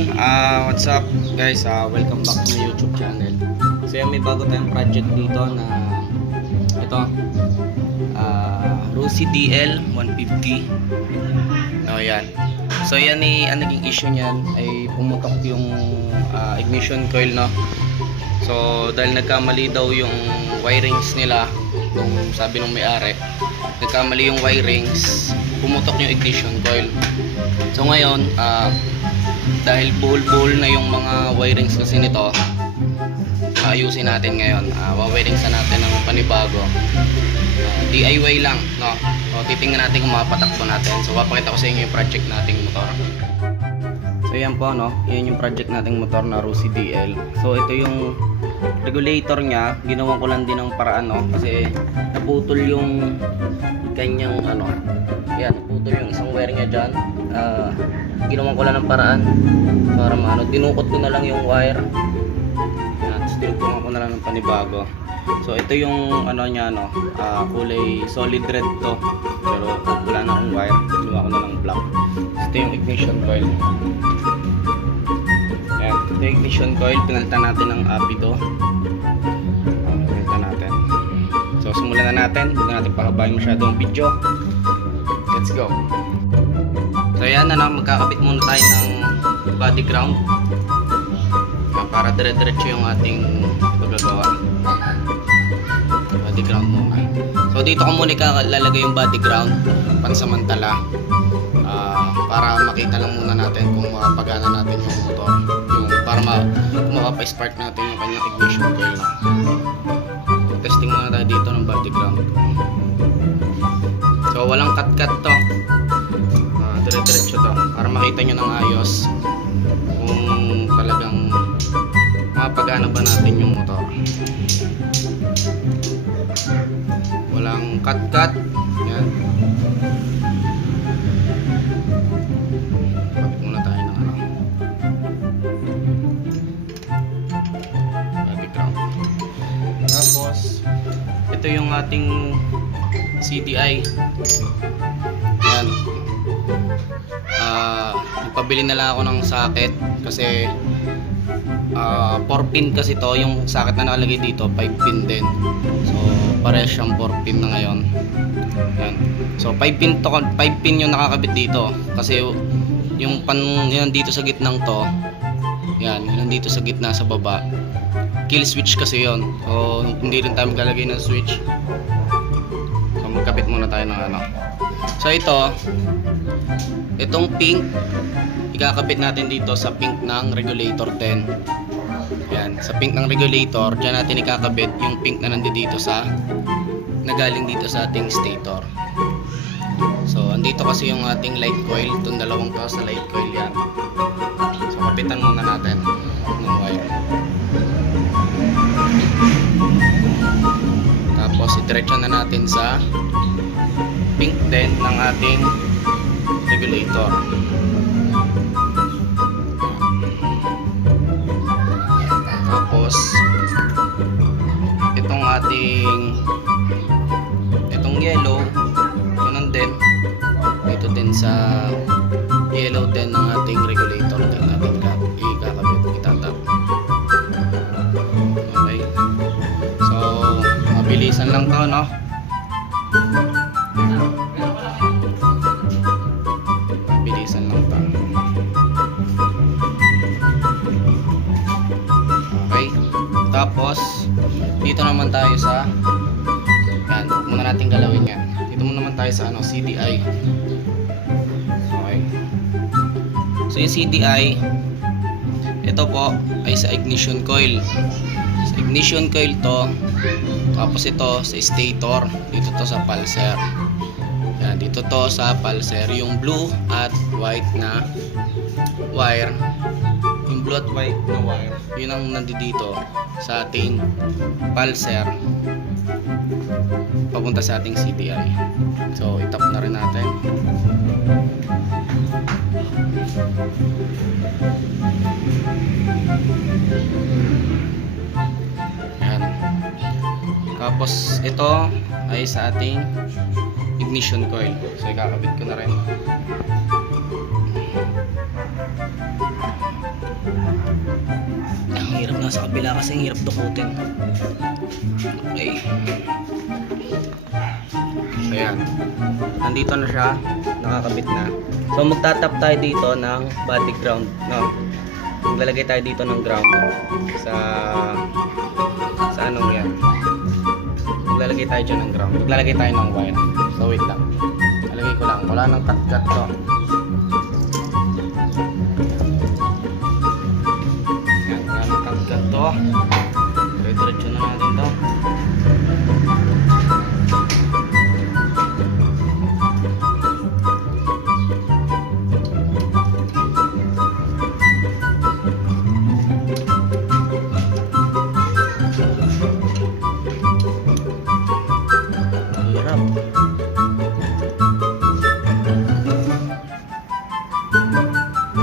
yun, what's up guys, welcome back to my YouTube channel. So yan, may bago tayong project dito na ito, Rossi DL150. Yan. So yan, ang naging issue niyan ay pumutok yung ignition coil, no. So dahil nagkamali daw yung wirings nila, nung sabi nung may-ari, nagkamali yung wirings, pumutok yung ignition coil. So ngayon, dahil buhol-buhol na yung mga wirings kasi nito, ayusin natin ngayon. Wawirings na natin ng panibago. DIY lang, no? So titingnan natin kung mapatakbo natin. So papakita ko sa inyo yung project nating motor. So yan po, no? Yan yung project nating motor na Rossi DL. So ito yung regulator niya. Ginawa ko lang din ng paraan, no? Kasi naputol yung kanyang yan, naputol yung isang wire niya dyan. Ginawa ko lang ng paraan para dinukot ko na lang yung wire. Yan, tapos dinukot ko na lang ng panibago. So ito yung niya, kulay solid red to, pero wala na akong wire, ginawa ko na lang black. Ito yung ignition coil. Yan, ito yung ignition coil. Pinalitan natin ng apido. Pinalitan natin. So simulan na natin. Hindi natin pahabayin masyado ang video. Let's go. So yan, magkakabit muna tayo ng body ground para dire-diretso yung ating paggagawa. Body ground muna. So dito ko muna lalagay yung body ground pansamantala, para makita lang muna natin kung mapagana natin yung motor, para mapa-spark natin yung kanyang ignition coil. Testing muna tayo dito ng body ground. So walang cut-cut to, dire-diretso to para makita nyo ng ayos kung talagang mapagana ba natin yung motor. Walang cut-cut. Yan. Kapit muna tayo ng body ground. Tapos ito yung ating CDI. Yan. Nagpabili na lang ako ng socket kasi 4 pin kasi to. Yung socket na nakalagay dito 5 pin din. So parehas siyang 4 pin na ngayon. Yan. So 5 pin yung nakakabit dito kasi yung yun dito sa gitnang to. Yan, yun dito sa gitna sa baba. Kill switch kasi yon. So hindi rin tayo maglalagay ng switch. So magkabit muna tayo ng So itong pink ikakabit natin dito sa pink ng regulator din. Yan, sa pink ng regulator, diyan natin ikakabit yung pink na nandito nagaling dito sa ating stator. So andito kasi yung ating light coil, itong dalawang to sa light coil yan. So kapitan muna natin ng wire. Tapos idiretso na natin sa pink din ng ating regulator. Tapos itong yellow, ganun din. Dito din sa yellow din ng ating regulator din natin ikakabit, itatap. Okay. So mabilisan lang to, no? Mabilisan lang to. Okay. Tapos dito naman tayo sa yan, huwag muna natin galawin yan. Dito muna naman tayo sa CDI. Okay. So yung CDI, ito po ay sa ignition coil. Sa ignition coil to. Tapos ito sa stator. Dito to sa pulser. Yan, dito to sa pulser. Yung blue at white na wire, yung blue at white na wire, yun ang nandito sa ating pulser papunta sa ating CDI. So itap na rin natin. Yan. Tapos ito ay sa ating ignition coil. So ikakabit ko na rin. kabila kasi ang hirap dukutin. Okay. So yan. Nandito na siya. Nakakabit na. So magtatap tayo dito ng body ground. No? Maglalagay tayo dito ng ground. Sa anong yan. Maglalagay tayo dyan ng ground. Maglalagay tayo ng wire. So wait lang. Lalagay ko lang. Wala nang cut-cut to. Yan. Wala nang cut-cut to. Diretso na natin to.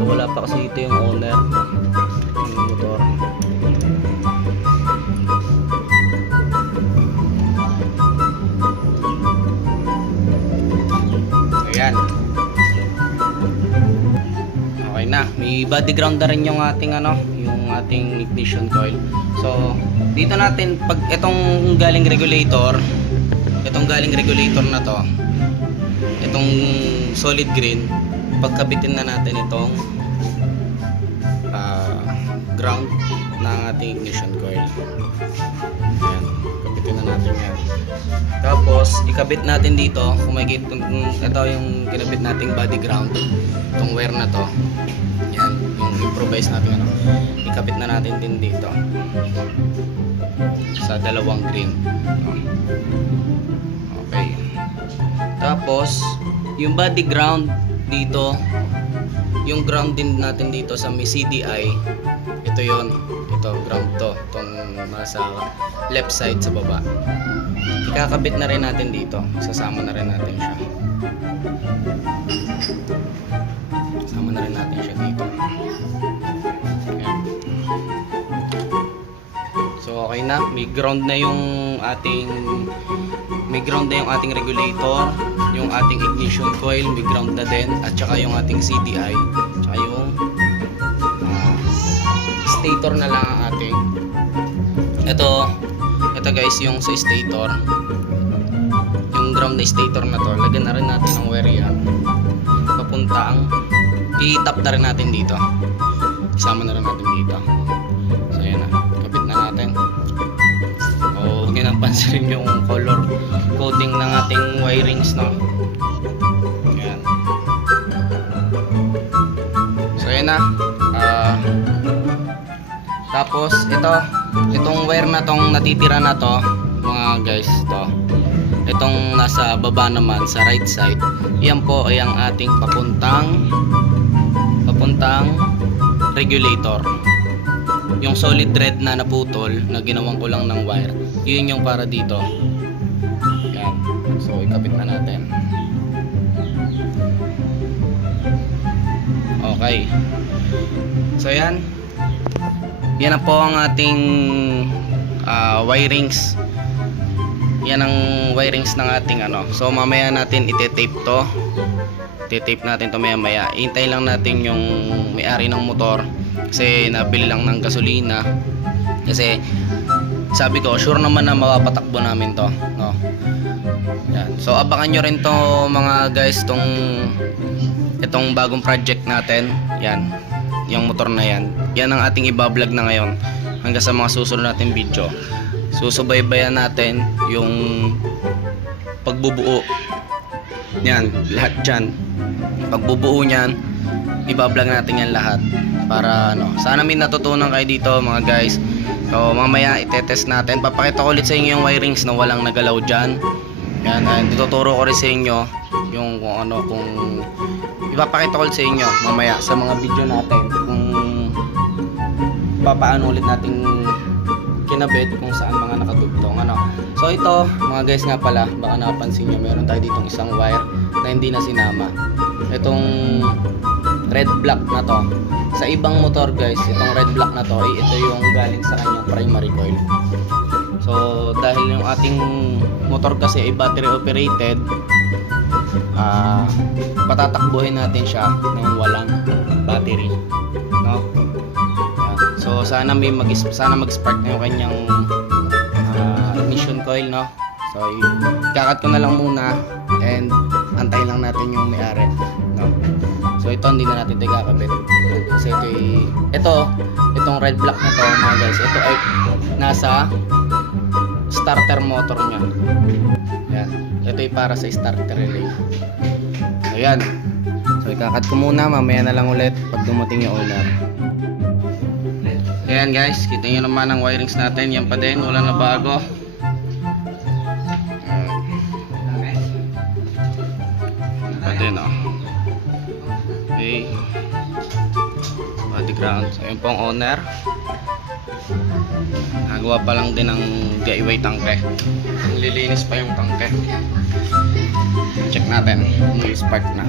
So, wala pa kasi ito yung owner ng motor. Ayan. Okay na. May body ground na rin yung ating yung ating ignition coil. So, dito natin pag itong galing regulator na to, itong solid green, pagkabitin na natin itong ground ng ating ignition coil. Ayan, kabitin na natin yan. Tapos ikabit natin dito, kung makikita, ito yung kinabit nating body ground, itong wire na to. Yan, yung improvise natin ikabit na natin din dito sa dalawang green. Okay. Tapos yung body ground dito, yung ground din natin dito sa may CDI, ito yon, ito ground to, itong nasa left side sa baba. Ikakabit na rin natin dito, sasama na rin natin siya. Sama na rin natin siya dito. Ayan. So okay na, may ground na yung ating regulator, yung ating ignition coil, may ground na din, at saka yung ating CDI, saka yung stator na lang ang ating. Ito guys, yung sa stator, yung ground na stator na to, lagyan na rin natin ng wire yan, papuntang, i-tap na rin natin dito, isama na rin natin dito. So yan na, kapit na natin. Huwag nyo nang pansin yung color coding ng ating wirings, no? Ayan. So yan na. Tapos itong wire na tong natitira na to, mga guys, itong nasa baba naman sa right side, yan po ay ang ating papuntang regulator. Yung solid thread na naputol, na ginawang ko lang ng wire, yun yung para dito. Yan. So ikabit na natin. Okay. So yan. Yan na po ang ating wirings. Yan ang wirings ng ating So mamaya natin ite-tape to. Ite-tape natin to maya. Hintay lang natin yung may-ari ng motor, kasi nabili lang ng gasolina. Kasi sabi ko, sure naman na mapapatakbo namin to, no? Yan. So abangan nyo rin to, mga guys, itong bagong project natin. Yan, yung motor na yan. Yan ang ating ibablog na ngayon, hanggang sa mga susunod natin video. Susubaybayan natin yung pagbubuo yan, lahat dyan. Pagbubuo nyan, ibablog natin yan lahat, para sana may natutunan kayo dito, mga guys. So mamaya itetest natin, papakita ko ulit sa inyo yung wirings na walang nagalaw dyan. Yan, tuturo ko rin sa inyo yung kung ipapakita ko ulit sa inyo mamaya sa mga video natin, kung papaano ulit nating kinabit, kung saan mga nakadugtong So ito, mga guys, nga pala, baka napansin nyo, meron tayo ditong isang wire na hindi na sinama. Itong red block na to, sa ibang motor, guys, itong red block na to, ito yung galing sa kanyang primary coil. So dahil yung ating motor kasi ay battery operated, patatakbuhin natin siya ng walang battery, no? So So sana mag-spark na yung kanyang ignition coil, no. So ikakat ko na lang muna and antayin lang natin yung may-ari, no. So ito hindi na natin ito ikakabit kasi itong red block na to mga guys, ito ay nasa starter motor niya. Yan, ito ay para sa starter relay. Ayan, so ikakat ko muna, mamaya na lang ulit pag dumating yung owner. Ayan guys, kita nyo naman ang wirings natin, yan pa din, wala na bago. Pa din, oh. Okay, body ground. So yun po ang owner, nagawa pa lang din ng giveaway tangke, nililinis pa yung tangke. Check natin, may spark na.